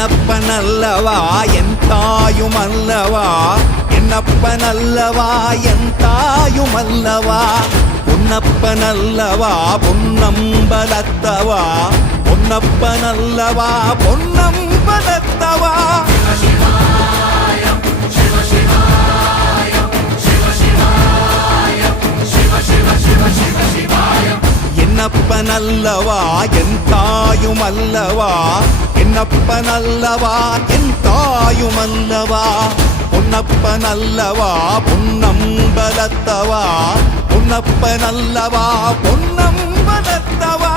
என்னப்பனல்லவா என் தாயுமல்லவா, என்னப்பனல்லவா என் தாயுமல்லவா, பொன்னப்பனல்லவா பொன்னம்பலத்தவா, பொன்னப்பனல்லவா பொன்னம்பலத்தவா. என்னப்பனல்லவா என் தாயுமல்லவா, என்னப்பனல்லவா என் தாயுமல்லவா, பொன்னப்பனல்லவா பொன்னம்பலத்தவா, பொன்னப்பனல்லவா பொன்னம்பலத்தவா.